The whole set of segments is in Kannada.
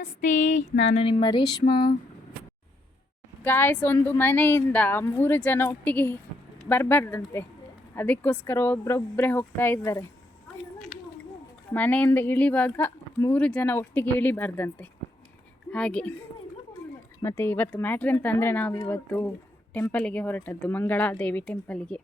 ನಮಸ್ತೆ, ನಾನು ನಿಮ್ಮ ರೇಷ್ಮಾ. ಗಾಯ್ಸ್, ಒಂದು ಮನೆಯಿಂದ 3 ಜನ ಒಟ್ಟಿಗೆ ಬರಬಾರ್ದಂತೆ, ಅದಕ್ಕೋಸ್ಕರ ಒಬ್ಬರೊಬ್ಬರೇ ಹೋಗ್ತಾ ಇದ್ದಾರೆ. ಮನೆಯಿಂದ ಇಳಿವಾಗ 3 ಜನ ಒಟ್ಟಿಗೆ ಇಳಿಬಾರ್ದಂತೆ, ಹಾಗೆ. ಮತ್ತು ಇವತ್ತು ಮ್ಯಾಟ್ರ್ ಅಂತಂದರೆ ನಾವು ಇವತ್ತು ಟೆಂಪಲಿಗೆ ಹೊರಟದ್ದು, ಮಂಗಳಾದೇವಿ ಟೆಂಪಲಿಗೆ.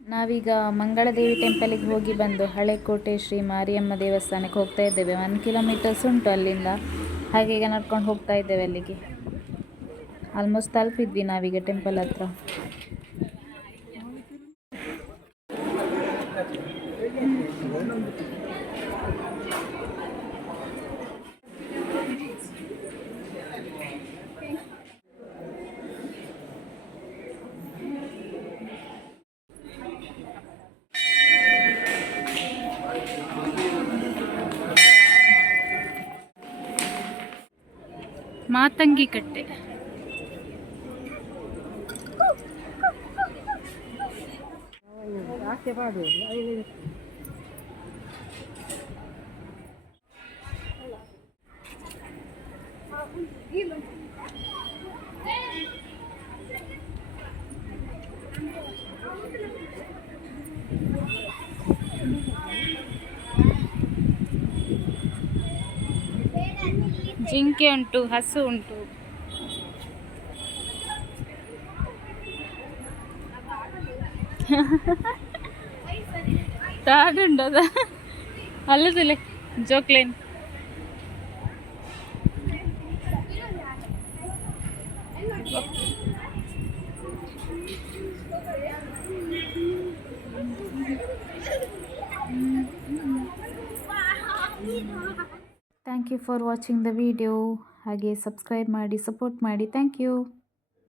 ನಾವೀಗ ಮಂಗಳಾದೇವಿ ಟೆಂಪಲಿಗೆ ಹೋಗಿ ಬಂದು ಹಳೆಕೋಟೆ ಶ್ರೀ ಮಾರಿಯಮ್ಮ ದೇವಸ್ಥಾನಕ್ಕೆ ಹೋಗ್ತಾ ಇದ್ದೇವೆ. 1 ಕಿಲೋಮೀಟರ್ಸ್ ಉಂಟು ಅಲ್ಲಿಂದ, ಹಾಗೆ ಈಗ ನಡ್ಕೊಂಡು ಹೋಗ್ತಾ ಇದ್ದೇವೆ ಅಲ್ಲಿಗೆ. ಆಲ್ಮೋಸ್ಟ್ ತಲುಪಿದ್ವಿ ನಾವೀಗ ಟೆಂಪಲ್ ಹತ್ರ. ಮಾತಂಗಿ ಕಟ್ಟೆ. ಜಿಂಕೆ ಉಂಟು, ಹಸು ಉಂಟು. ತಾಡುಂಡದ ಅಲ್ಲದಲ್ಲೇ ಜೋಕ್ಲೇನ್. Thank you for watching the video. ಹಾಗೆ ಸಬ್ಸ್ಕ್ರೈಬ್ ಮಾಡಿ, ಸಪೋರ್ಟ್ ಮಾಡಿ. Thank you.